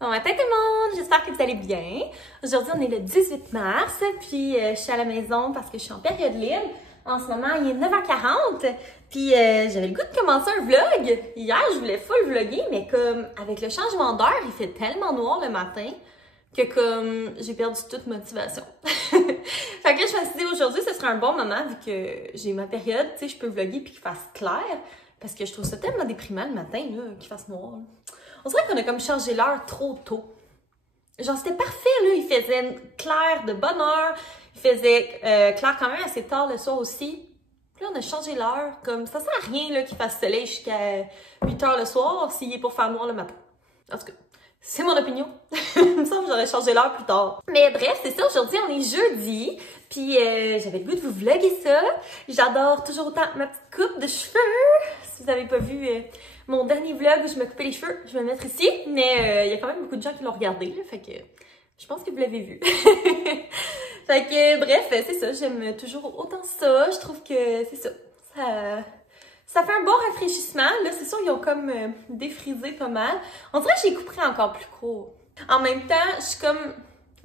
Bon matin tout le monde, j'espère que vous allez bien. Aujourd'hui, on est le 18 mars, puis je suis à la maison parce que je suis en période libre. En ce moment, il est 9h40, puis j'avais le goût de commencer un vlog. Hier, je voulais full vlogger, mais comme avec le changement d'heure, il fait tellement noir le matin que comme j'ai perdu toute motivation. Fait que je me suis dit aujourd'hui, ce serait un bon moment vu que j'ai ma période, tu sais, je peux vlogger puis qu'il fasse clair. Parce que je trouve ça tellement déprimant le matin, là, qu'il fasse noir. Là. On dirait qu'on a comme changé l'heure trop tôt. Genre, c'était parfait, là. Il faisait clair de bonne heure. Il faisait clair quand même assez tard le soir aussi. Puis là, on a changé l'heure. Comme, ça sert à rien, là, qu'il fasse soleil jusqu'à 8 h le soir s'il est pour faire noir le matin. En tout cas, c'est mon opinion. Il me semble que j'aurais changé l'heure plus tard. Mais bref, c'est ça. Aujourd'hui, on est jeudi. Puis j'avais le goût de vous vlogger ça. J'adore toujours autant ma petite coupe de cheveux. Si vous n'avez pas vu mon dernier vlog où je me coupais les cheveux, je vais le mettre ici. Mais il y a quand même beaucoup de gens qui l'ont regardé. Là, fait que je pense que vous l'avez vu. Fait que bref, c'est ça. J'aime toujours autant ça. Je trouve que c'est ça. Ça fait un bon rafraîchissement. Là, c'est sûr, ils ont comme défrisé pas mal. On dirait que j'ai coupé encore plus court. En même temps, je suis comme...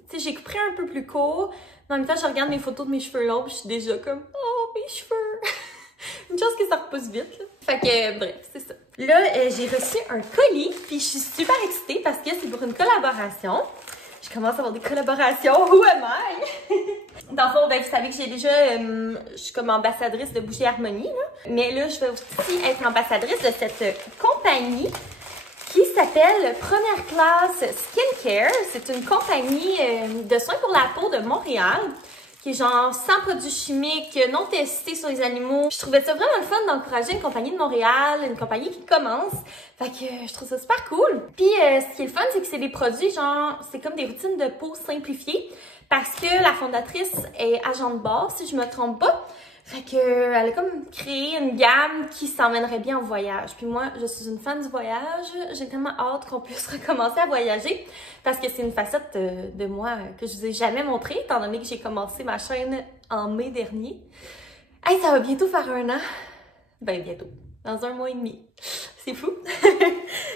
Tu sais, j'ai coupé un peu plus court. En même temps, je regarde mes photos de mes cheveux longs, puis je suis déjà comme « Oh, mes cheveux! » Une chose que ça repousse vite, là. Fait que, bref, c'est ça. Là, j'ai reçu un colis, puis je suis super excitée parce que c'est pour une collaboration. Je commence à avoir des collaborations. Who am I? Dans le fond, ben, vous savez que j'ai déjà... je suis comme ambassadrice de Bougie Harmonie, là. Mais là, je vais aussi être ambassadrice de cette compagnie qui s'appelle Première Classe Skincare. C'est une compagnie de soins pour la peau de Montréal qui est genre sans produits chimiques, non testés sur les animaux. Je trouvais ça vraiment le fun d'encourager une compagnie de Montréal, une compagnie qui commence. Fait que je trouve ça super cool. Puis ce qui est le fun, c'est que c'est des produits genre, c'est comme des routines de peau simplifiées parce que la fondatrice est agent de bord, si je me trompe pas. Fait que elle a comme créé une gamme qui s'emmènerait bien en voyage. Puis moi, je suis une fan du voyage. J'ai tellement hâte qu'on puisse recommencer à voyager parce que c'est une facette de moi que je vous ai jamais montrée, étant donné que j'ai commencé ma chaîne en mai dernier. Hey, ça va bientôt faire 1 an. Ben bientôt. Dans 1 mois et demi. C'est fou.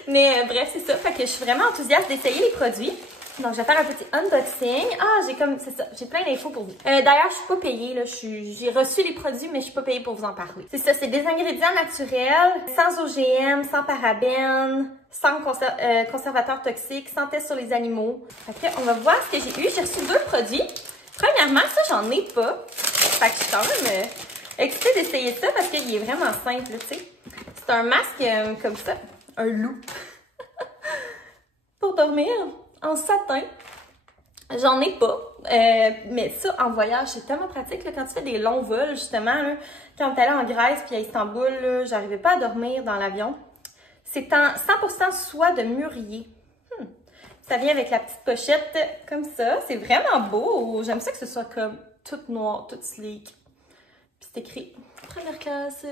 Mais bref, c'est ça. Fait que je suis vraiment enthousiaste d'essayer les produits. Donc, je vais faire un petit unboxing. Ah, j'ai comme, c'est ça, j'ai plein d'infos pour vous. D'ailleurs, je suis pas payée, là, j'ai reçu les produits, mais je suis pas payée pour vous en parler. C'est ça, c'est des ingrédients naturels, sans OGM, sans parabènes, sans conservateurs toxiques, sans tests sur les animaux. Fait que, on va voir ce que j'ai eu. J'ai reçu 2 produits. Premièrement, ça, j'en ai pas. Fait que je suis quand même excitée d'essayer ça parce qu'il est vraiment simple, tu sais. C'est un masque comme ça, un loup. Pour dormir. En satin, j'en ai pas, mais ça, en voyage, c'est tellement pratique, là, quand tu fais des longs vols, justement, là, quand t'allais en Grèce puis à Istanbul, j'arrivais pas à dormir dans l'avion. C'est en 100% soie de mûrier. Ça vient avec la petite pochette comme ça, c'est vraiment beau, j'aime ça que ce soit comme tout noir, tout sleek. Puis c'est écrit première classe,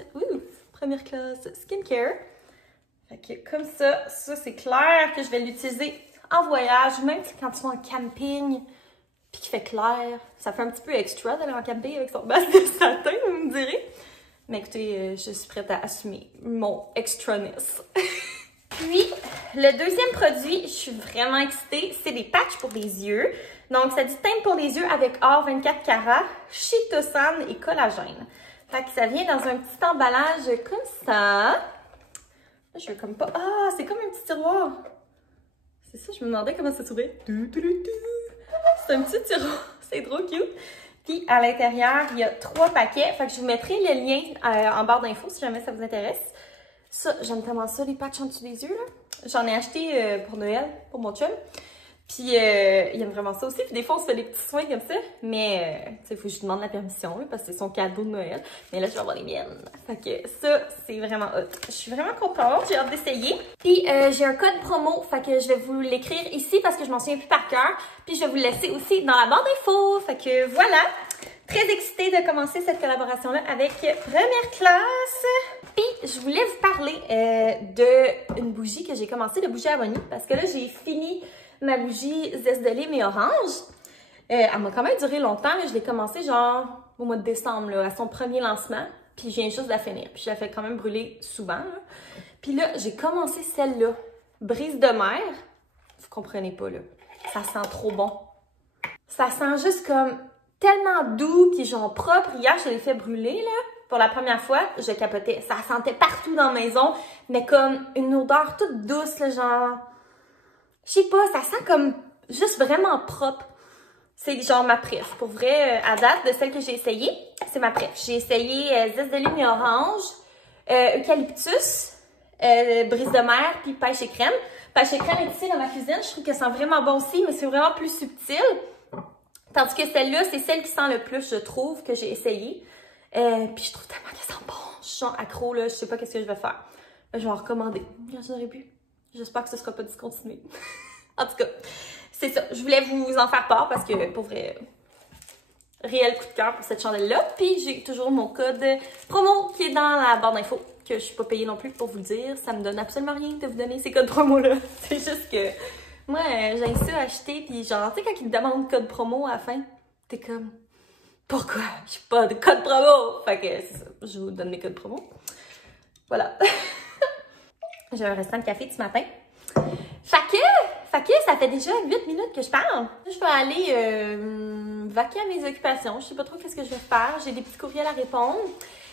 première classe skincare. Fait que comme ça c'est clair que je vais l'utiliser en voyage, même quand tu vas en camping, puis qu'il fait clair, ça fait un petit peu extra d'aller en camping avec son masque de satin, vous me direz. Mais écoutez, je suis prête à assumer mon extraness. Puis, le deuxième produit, je suis vraiment excitée, c'est des patchs pour les yeux. Donc, ça dit teinte pour les yeux avec or 24 carats, chitosan et collagène. Fait que ça vient dans un petit emballage comme ça. Je veux comme pas... Ah, c'est comme un petit tiroir. C'est ça, je me demandais comment ça s'ouvrait. C'est un petit tiroir, c'est trop cute. Puis à l'intérieur, il y a 3 paquets. Fait que je vous mettrai le lien en barre d'infos si jamais ça vous intéresse. Ça, j'aime tellement ça, les patchs en dessous des yeux, là. J'en ai acheté pour Noël, pour mon chum. Puis il aime vraiment ça aussi. Puis des fois, on se fait des petits soins comme ça. Mais, tu sais, il faut que je demande la permission, là, parce que c'est son cadeau de Noël. Mais là, je vais avoir les miennes. Fait que ça, c'est vraiment hot. Je suis vraiment contente. J'ai hâte d'essayer. Puis j'ai un code promo. Fait que je vais vous l'écrire ici parce que je m'en souviens plus par cœur. Puis je vais vous le laisser aussi dans la barre d'infos. Fait que voilà. Très excitée de commencer cette collaboration-là avec Première Classe. Puis, je voulais vous parler d'une bougie que j'ai commencé, de Bougie Harmonie. Parce que là, j'ai fini ma bougie zeste de lime et orange. Elle m'a quand même duré longtemps, mais je l'ai commencé genre au mois de décembre, là, à son premier lancement. Puis, je viens juste de la finir. Puis, je la fais quand même brûler souvent. Là. Puis là, j'ai commencé celle-là, Brise de mer. Vous comprenez pas, là. Ça sent trop bon. Ça sent juste comme tellement doux, puis genre propre. Hier, je l'ai fait brûler, là. Pour la première fois, je capotais. Ça sentait partout dans la maison, mais comme une odeur toute douce, là, genre... Je sais pas, ça sent comme juste vraiment propre. C'est genre ma préf. Pour vrai, à date, de celle que j'ai essayée, c'est ma préf. J'ai essayé zeste de lime et orange, eucalyptus, brise de mer, puis pêche et crème. Pêche et crème est ici dans ma cuisine. Je trouve qu'elle sent vraiment bon aussi, mais c'est vraiment plus subtil. Tandis que celle-là, c'est celle qui sent le plus, je trouve, que j'ai essayé. Puis je trouve tellement qu'elle sent bon. Je suis accro, là. Je sais pas qu'est-ce que je vais faire. Je vais en recommander. J'en aurais pu. J'espère que ce sera pas discontinué. En tout cas, c'est ça. Je voulais vous en faire part parce que, pour vrai, réel coup de cœur pour cette chandelle-là. Puis j'ai toujours mon code promo qui est dans la barre d'infos, que je suis pas payée non plus pour vous le dire. Ça me donne absolument rien de vous donner ces codes promo-là. C'est juste que moi, j'ai ça acheter, puis genre, tu sais, quand ils te demandent code promo à la fin, t'es comme, pourquoi j'ai pas de code promo? Fait que c'est ça, je vous donne mes codes promo. Voilà. J'ai un restant de café ce matin. Fait que ça fait déjà 8 minutes que je parle. Je vais aller vaquer à mes occupations. Je sais pas trop qu'est-ce que je vais faire. J'ai des petits courriels à répondre.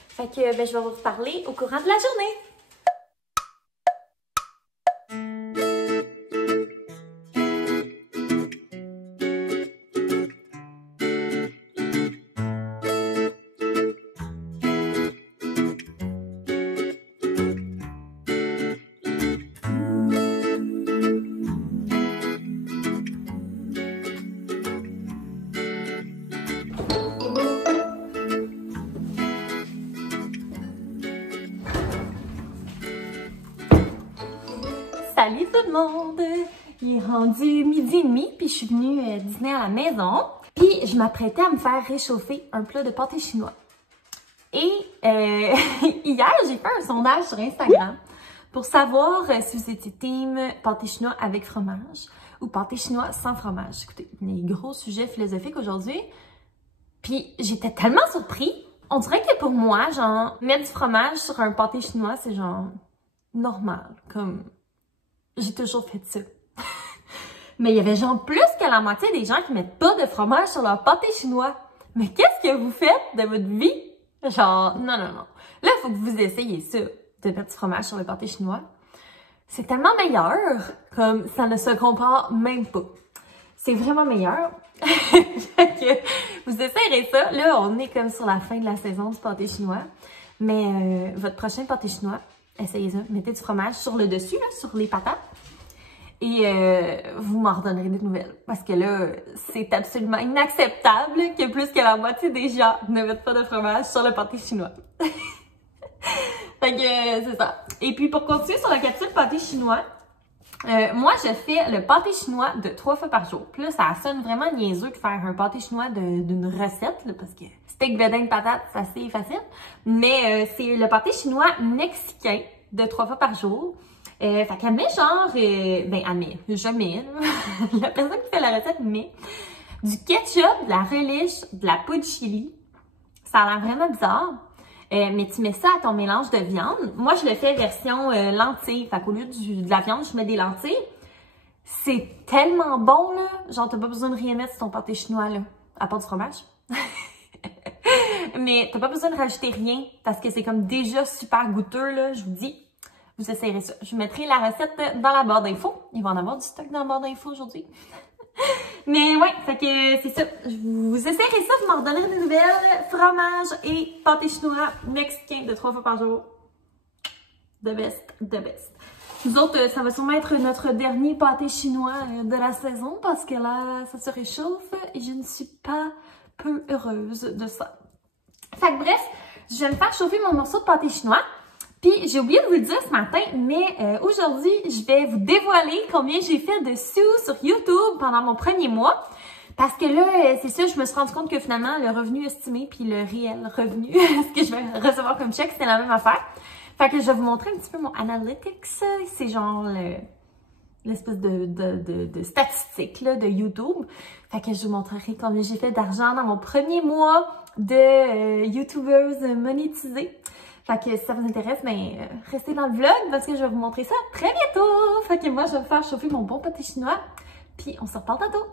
Fait que ben, je vais vous reparler au courant de la journée. Salut tout le monde! Il est rendu 12h30, puis je suis venue dîner à la maison. Puis je m'apprêtais à me faire réchauffer un plat de pâté chinois. Et hier, j'ai fait un sondage sur Instagram pour savoir si vous étiez team pâté chinois avec fromage ou pâté chinois sans fromage. Écoutez, des gros sujets philosophiques aujourd'hui. Puis j'étais tellement surpris. On dirait que pour moi, genre, mettre du fromage sur un pâté chinois, c'est genre normal, comme... J'ai toujours fait ça. Mais il y avait genre plus que la moitié des gens qui mettent pas de fromage sur leur pâté chinois. Mais qu'est-ce que vous faites de votre vie? Genre, non. Là, il faut que vous essayiez ça, de mettre du fromage sur le pâté chinois. C'est tellement meilleur, comme ça ne se compare même pas. C'est vraiment meilleur. Fait que vous essayerez ça. Là, on est comme sur la fin de la saison du pâté chinois. Mais votre prochain pâté chinois, essayez ça. Mettez du fromage sur le dessus, là, sur les patates. Et vous m'en redonnerez des nouvelles. Parce que là, c'est absolument inacceptable que plus que la moitié des gens ne mettent pas de fromage sur le pâté chinois. Fait que c'est ça. Et puis pour continuer sur la capsule pâté chinois, moi je fais le pâté chinois de 3 fois par jour. Puis là, ça sonne vraiment niaiseux de faire un pâté chinois d'une recette, là, parce que steak, vedin, patate, c'est assez facile. Mais c'est le pâté chinois mexicain de 3 fois par jour. Fait qu'elle met genre, elle met, je mets, la personne qui fait la recette met du ketchup, de la relish, de la poudre chili. Ça a l'air vraiment bizarre. Mais tu mets ça à ton mélange de viande. Moi, je le fais version lentilles. Fait qu'au lieu de la viande, je mets des lentilles. C'est tellement bon, là. Genre, t'as pas besoin de rien mettre sur ton pâté chinois, là. À part du fromage. Mais t'as pas besoin de rajouter rien parce que c'est comme déjà super goûteux, là. Je vous dis, vous essayerez ça. Je mettrai la recette dans la barre d'infos. Il va en avoir du stock dans la barre d'infos aujourd'hui. Mais ouais, fait que c'est ça. Vous essayerez ça, vous m'en redonnerez des nouvelles. Fromage et pâté chinois mexicain de 3 fois par jour. The best, the best. Nous autres, ça va sûrement être notre dernier pâté chinois de la saison parce que là, ça se réchauffe et je ne suis pas peu heureuse de ça. Fait que bref, je vais me faire chauffer mon morceau de pâté chinois. Puis j'ai oublié de vous le dire ce matin, mais aujourd'hui, je vais vous dévoiler combien j'ai fait de sous sur YouTube pendant mon premier mois. Parce que là, c'est ça, je me suis rendu compte que finalement, le revenu estimé puis le réel revenu, ce que je vais recevoir comme chèque, c'est la même affaire. Fait que je vais vous montrer un petit peu mon analytics. C'est genre l'espèce de statistique là, de YouTube. Fait que je vous montrerai combien j'ai fait d'argent dans mon premier mois de YouTubeuse monétisée. Fait que si ça vous intéresse, ben restez dans le vlog parce que je vais vous montrer ça très bientôt. Fait que moi, je vais faire chauffer mon bon pâté chinois. Puis on se reparle tantôt.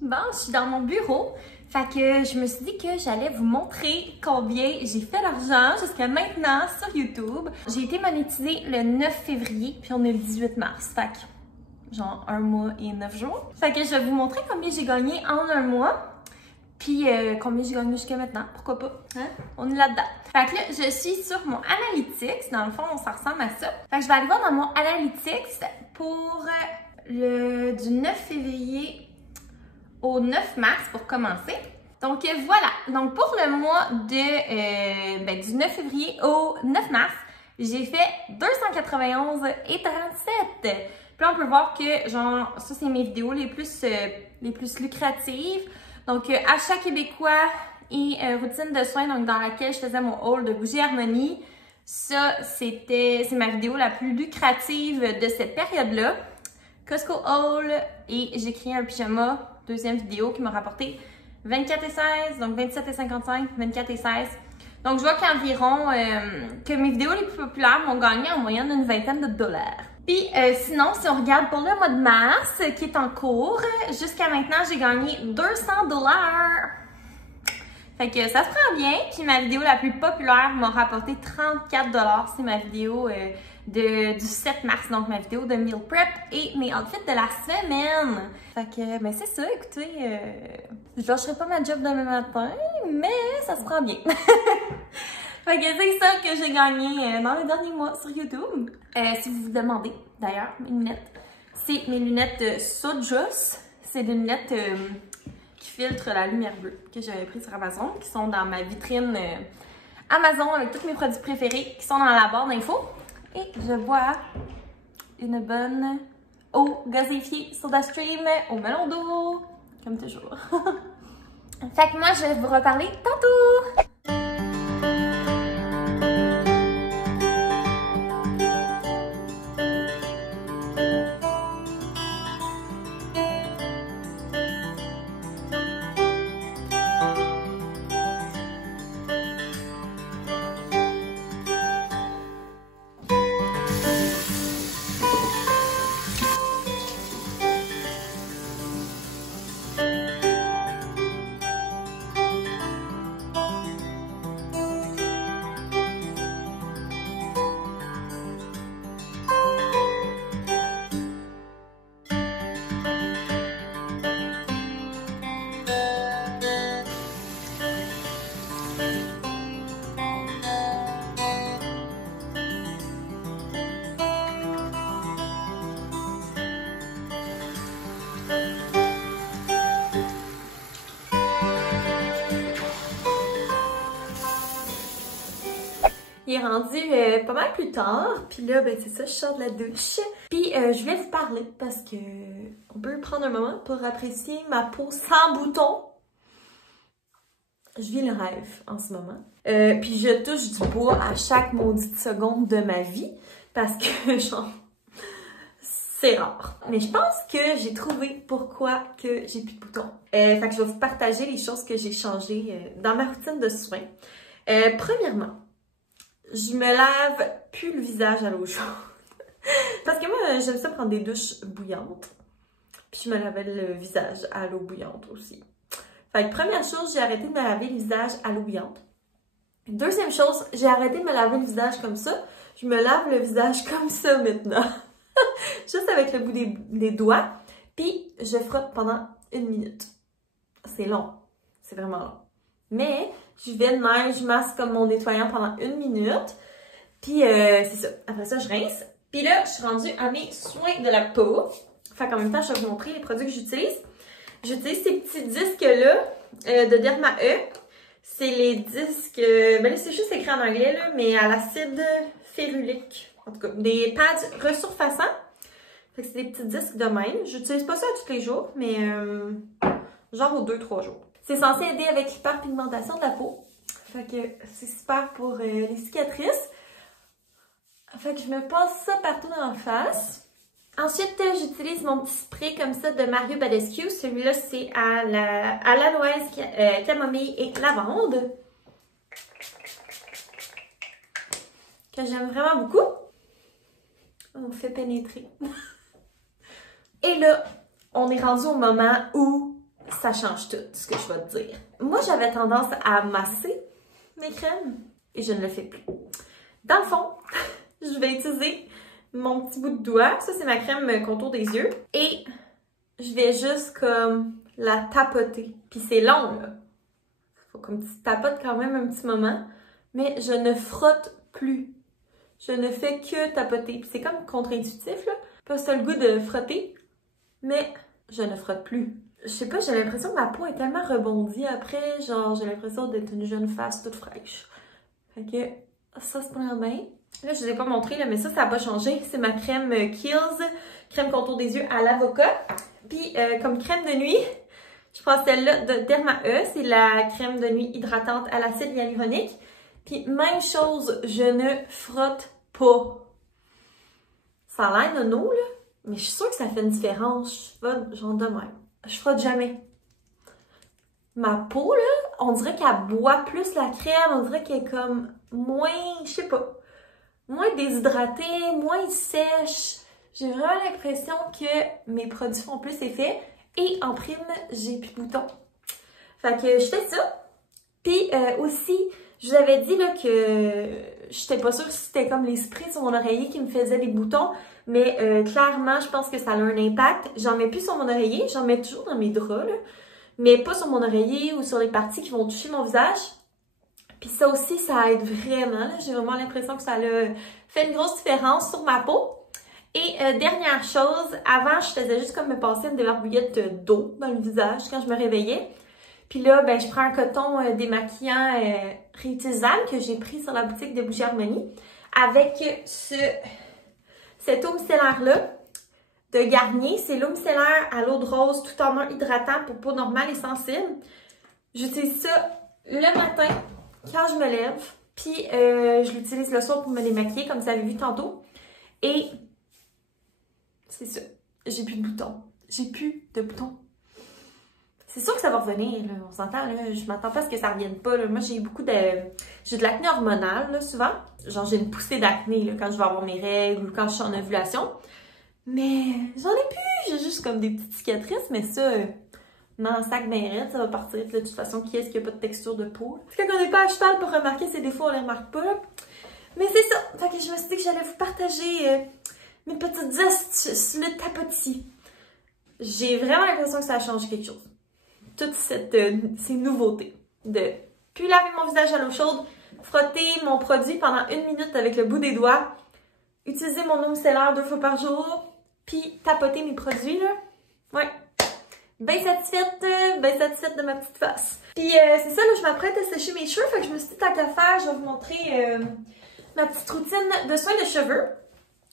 Bon, je suis dans mon bureau. Fait que je me suis dit que j'allais vous montrer combien j'ai fait d'argent jusqu'à maintenant sur YouTube. J'ai été monétisée le 9 février, puis on est le 18 mars. Fait que, genre 1 mois et 9 jours. Fait que je vais vous montrer combien j'ai gagné en 1 mois. Puis combien j'ai gagné jusqu'à maintenant, pourquoi pas, hein? On est là-dedans. Fait que là, je suis sur mon Analytics. Dans le fond, ça ressemble à ça. Fait que je vais aller voir dans mon Analytics pour du 9 février au 9 mars pour commencer. Donc voilà, donc pour le mois de du 9 février au 9 mars, j'ai fait 291,37. Puis là, on peut voir que genre ça c'est mes vidéos les plus lucratives. Donc achat québécois et routine de soins, donc dans laquelle je faisais mon haul de bougie harmonie. Ça c'est ma vidéo la plus lucrative de cette période-là. Costco haul et j'ai créé un pyjama. Deuxième vidéo qui m'a rapporté 24,16, donc 27,55, 24,16. Donc, je vois qu'environ, que mes vidéos les plus populaires m'ont gagné en moyenne une vingtaine de dollars. Puis, sinon, si on regarde pour le mois de mars, qui est en cours, jusqu'à maintenant, j'ai gagné 200 dollars. Fait que ça se prend bien. Puis, ma vidéo la plus populaire m'a rapporté 34 dollars. C'est ma vidéo du 7 mars, donc ma vidéo de meal prep et mes outfits de la semaine. Fait que, ben c'est ça, écoutez, je lâcherai pas ma job demain matin, mais ça se prend bien. Fait que c'est ça que j'ai gagné dans les derniers mois sur YouTube. Si vous vous demandez, d'ailleurs, mes lunettes, c'est mes lunettes Sojos. C'est des lunettes qui filtrent la lumière bleue que j'avais pris sur Amazon, qui sont dans ma vitrine Amazon avec tous mes produits préférés qui sont dans la barre d'infos. Et je bois une bonne eau gazéifiée SodaStream au melon d'eau, comme toujours. Fait que moi, je vais vous reparler tantôt! Il est rendu pas mal plus tard, puis là, ben c'est ça, je sors de la douche. Puis je voulais vous parler parce que on peut prendre un moment pour apprécier ma peau sans boutons. Je vis le rêve en ce moment. Puis je touche du bois à chaque maudite seconde de ma vie parce que genre, c'est rare. Mais je pense que j'ai trouvé pourquoi que j'ai plus de boutons. Fait que je vais vous partager les choses que j'ai changées dans ma routine de soins. Premièrement, je me lave plus le visage à l'eau chaude. Parce que moi, j'aime ça prendre des douches bouillantes. Puis je me lavais le visage à l'eau bouillante aussi. Fait que première chose, j'ai arrêté de me laver le visage à l'eau bouillante. Deuxième chose, j'ai arrêté de me laver le visage comme ça. Je me lave le visage comme ça maintenant. Juste avec le bout des doigts. Puis je frotte pendant 1 minute. C'est long. C'est vraiment long. Mais je vais de même, je masse comme mon nettoyant pendant 1 minute. Puis c'est ça. Après ça, je rince. Puis là, je suis rendue à mes soins de la peau. Fait qu'en même temps, je vais vous montrer les produits que j'utilise. J'utilise ces petits disques-là de Derma E. C'est les disques, ben là, c'est juste écrit en anglais, là, mais à l'acide férulique. En tout cas, des pads resurfaçants. Fait que c'est des petits disques de même. J'utilise pas ça tous les jours, mais genre aux 2-3 jours. C'est censé aider avec l'hyperpigmentation de la peau. Fait que c'est super pour les cicatrices. Fait que je me passe ça partout dans la face. Ensuite, j'utilise mon petit spray comme ça de Mario Badescu. Celui-là, c'est à l'aloès, camomille et lavande. Que j'aime vraiment beaucoup. On fait pénétrer. Et là, on est rendu au moment où ça change tout, ce que je vais te dire. Moi, j'avais tendance à masser mes crèmes et je ne le fais plus. Dans le fond, je vais utiliser mon petit bout de doigt. Ça, c'est ma crème contour des yeux. Et je vais juste comme la tapoter. Puis c'est long, là. Faut comme tu tapotes quand même un petit moment. Mais je ne frotte plus. Je ne fais que tapoter. Puis c'est comme contre-intuitif, là. Pas ça le goût de frotter. Mais je ne frotte plus. Je sais pas, j'ai l'impression que ma peau est tellement rebondie après. Genre, j'ai l'impression d'être une jeune face toute fraîche. Fait que ça se prend bien. Là, je vous ai pas montré, là, mais ça n'a pas changé. C'est ma crème Kiehl's, crème contour des yeux à l'avocat. Puis, comme crème de nuit, je prends celle-là de Derma E. C'est la crème de nuit hydratante à l'acide hyaluronique. Puis, même chose, je ne frotte pas. Ça a l'air nono, là, mais je suis sûre que ça fait une différence. Je suis pas genre de même. Je frotte jamais. Ma peau, là, on dirait qu'elle boit plus la crème. On dirait qu'elle est comme moins, je sais pas, moins déshydratée, moins sèche. J'ai vraiment l'impression que mes produits font plus effet. Et en prime, j'ai plus de boutons. Fait que je fais ça. Puis aussi, je vous avais dit là que j'étais pas sûre si c'était comme les sprays sur mon oreiller qui me faisaient des boutons. Mais clairement, je pense que ça a un impact. J'en mets plus sur mon oreiller. J'en mets toujours dans mes draps, là. Mais pas sur mon oreiller ou sur les parties qui vont toucher mon visage. Puis ça aussi, ça aide vraiment. J'ai vraiment l'impression que ça a fait une grosse différence sur ma peau. Et dernière chose, avant, je faisais juste comme me passer une débarbouillette d'eau dans le visage quand je me réveillais. Puis là, ben, je prends un coton démaquillant réutilisable que j'ai pris sur la boutique de Bougie Harmonie avec cet eau micellaire-là de Garnier. C'est l'eau micellaire à l'eau de rose tout en un hydratant pour peau normale et sensible. J'utilise ça le matin quand je me lève. Puis je l'utilise le soir pour me démaquiller comme vous avez vu tantôt. Et c'est ça. J'ai plus de boutons. J'ai plus de boutons. C'est sûr que ça va revenir, là. On s'entend, là. Je m'attends pas à ce que ça revienne pas, là. Moi, j'ai beaucoup de... J'ai de l'acné hormonale, là, souvent. Genre, j'ai une poussée d'acné, là, quand je vais avoir mes règles ou quand je suis en ovulation. Mais j'en ai plus. J'ai juste comme des petites cicatrices, mais ça, dans un sac bien raide, ça va partir. Puis, de toute façon, qui est-ce qui a pas de texture de peau? Puis quand on n'est pas à cheval pour remarquer ces défauts, on les remarque pas, là. Mais c'est ça. Fait que je me suis dit que j'allais vous partager mes petites astuces, le tapotis. J'ai vraiment l'impression que ça a changé quelque chose. Toutes ces nouveautés de plus laver mon visage à l'eau chaude, frotter mon produit pendant 1 minute avec le bout des doigts, utiliser mon eau micellaire 2 fois par jour, puis tapoter mes produits, là. Ouais. Bien satisfaite de ma petite face. Puis c'est ça, là, je m'apprête à sécher mes cheveux, fait que je me suis dit, tant qu'à faire, je vais vous montrer ma petite routine de soins de cheveux.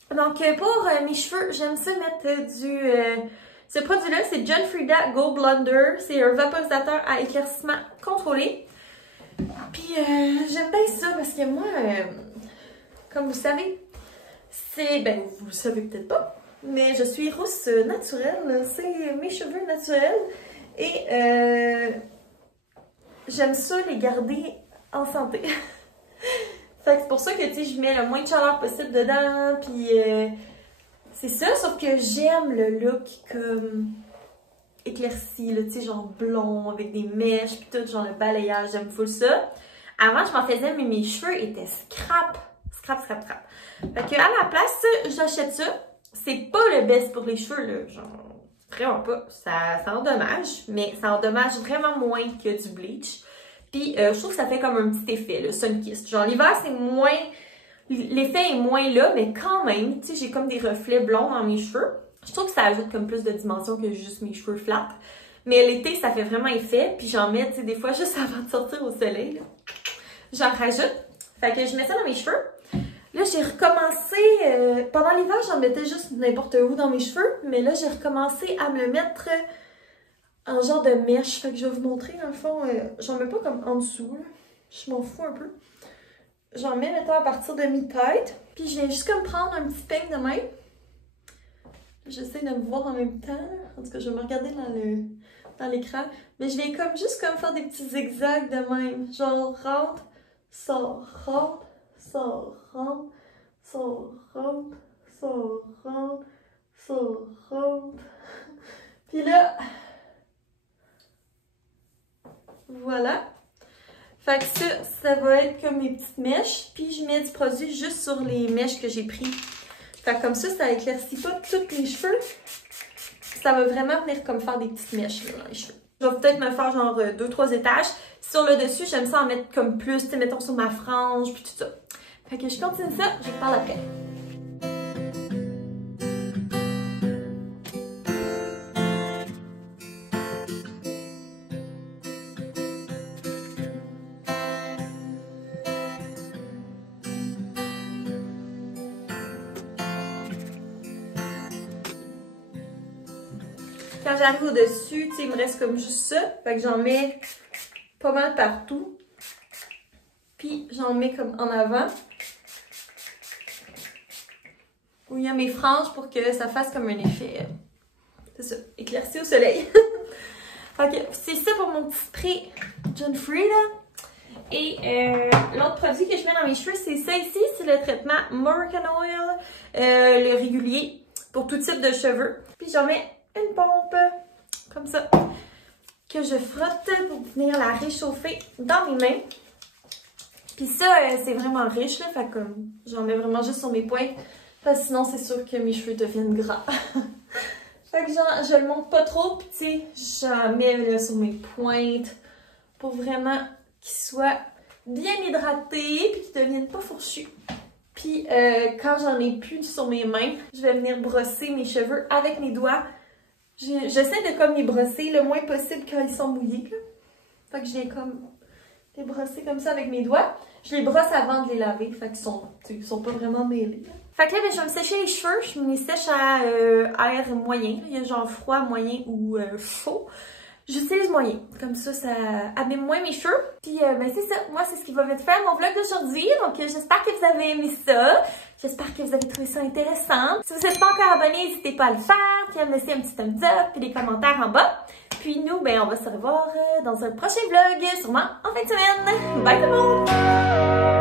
Donc, pour mes cheveux, j'aime ça mettre ce produit-là, c'est John Frieda Gold Blonder. C'est un vaporisateur à éclaircissement contrôlé. Puis, j'aime bien ça parce que moi, comme vous savez, ben, vous le savez peut-être pas, mais je suis rousse naturelle. C'est mes cheveux naturels. Et j'aime ça les garder en santé. Fait que c'est pour ça que, tu sais, je mets le moins de chaleur possible dedans, puis c'est ça, sauf que j'aime le look comme éclairci, là, tu sais, genre blond, avec des mèches, puis tout, genre le balayage, j'aime full ça. Avant, je m'en faisais, mais mes cheveux étaient scrap. Fait que à la place, j'achète ça. C'est pas le best pour les cheveux, là, genre, vraiment pas. Ça endommage, mais ça endommage vraiment moins que du bleach. Puis, je trouve que ça fait comme un petit effet, le sun-kissed. Genre, l'hiver, c'est moins... L'effet est moins là, mais quand même, tu sais, j'ai comme des reflets blonds dans mes cheveux. Je trouve que ça ajoute comme plus de dimension que juste mes cheveux flats. Mais l'été, ça fait vraiment effet. Puis j'en mets, tu sais, des fois, juste avant de sortir au soleil, là. J'en rajoute. Fait que je mets ça dans mes cheveux. Là, j'ai recommencé... pendant l'hiver, j'en mettais juste n'importe où dans mes cheveux. Mais là, j'ai recommencé à me le mettre... en genre de mèche, fait que je vais vous montrer, dans le fond, j'en mets pas comme en dessous, là. Je m'en fous un peu. J'en mets, mettons, à partir de mi-tête, puis je viens juste comme prendre un petit peigne de main, j'essaie de me voir en même temps. En tout cas, je vais me regarder dans l'écran. Mais je vais comme juste comme faire des petits zigzags de même. Genre rentre, sort, rentre, sort, rentre, sort, rentre, sort, rentre, sort, rentre. Puis là, voilà. Fait que ça va être comme mes petites mèches. Puis je mets du produit juste sur les mèches que j'ai pris. Fait que comme ça éclaircit pas tous les cheveux. Ça va vraiment venir comme faire des petites mèches là, dans les cheveux. Je vais peut-être me faire genre 2-3 étages. Sur le dessus, j'aime ça en mettre comme plus, tu sais, mettons sur ma frange, puis tout ça. Fait que je continue ça, je vous parle après. Quand j'arrive au-dessus, tu sais, il me reste comme juste ça. Fait que j'en mets pas mal partout. Puis j'en mets comme en avant. Où il y a mes franges pour que ça fasse comme un effet. C'est ça, éclairci au soleil. Fait que c'est ça pour mon petit spray John Frieda. Et l'autre produit que je mets dans mes cheveux, c'est ça ici. C'est le traitement Moroccan Oil, le régulier pour tout type de cheveux. Puis j'en mets une pompe, comme ça, que je frotte pour venir la réchauffer dans mes mains. Puis ça, c'est vraiment riche, là, fait que j'en mets vraiment juste sur mes pointes, parce que sinon c'est sûr que mes cheveux deviennent gras. Fait que je le monte pas trop, puis tu sais, j'en mets là, sur mes pointes, pour vraiment qu'ils soient bien hydratés, puis qu'ils deviennent pas fourchus. Puis quand j'en ai plus sur mes mains, je vais venir brosser mes cheveux avec mes doigts. J'essaie de comme les brosser le moins possible quand ils sont mouillés. Là. Fait que je viens comme les brosser comme ça avec mes doigts. Je les brosse avant de les laver. Fait qu'ils sont pas vraiment mêlés. Là. Fait que là, ben, je vais me sécher les cheveux. Je me les sèche à air moyen. Là. Il y a genre froid, moyen ou chaud. J'utilise moyen. Comme ça abîme moins mes cheveux. Puis ben c'est ça. Moi, c'est ce qui va venir faire mon vlog d'aujourd'hui. Donc j'espère que vous avez aimé ça. J'espère que vous avez trouvé ça intéressant. Si vous n'êtes pas encore abonné, n'hésitez pas à le faire. Puis à me laisser un petit thumbs up puis des commentaires en bas. Puis nous, ben on va se revoir dans un prochain vlog, sûrement en fin de semaine. Bye tout le monde!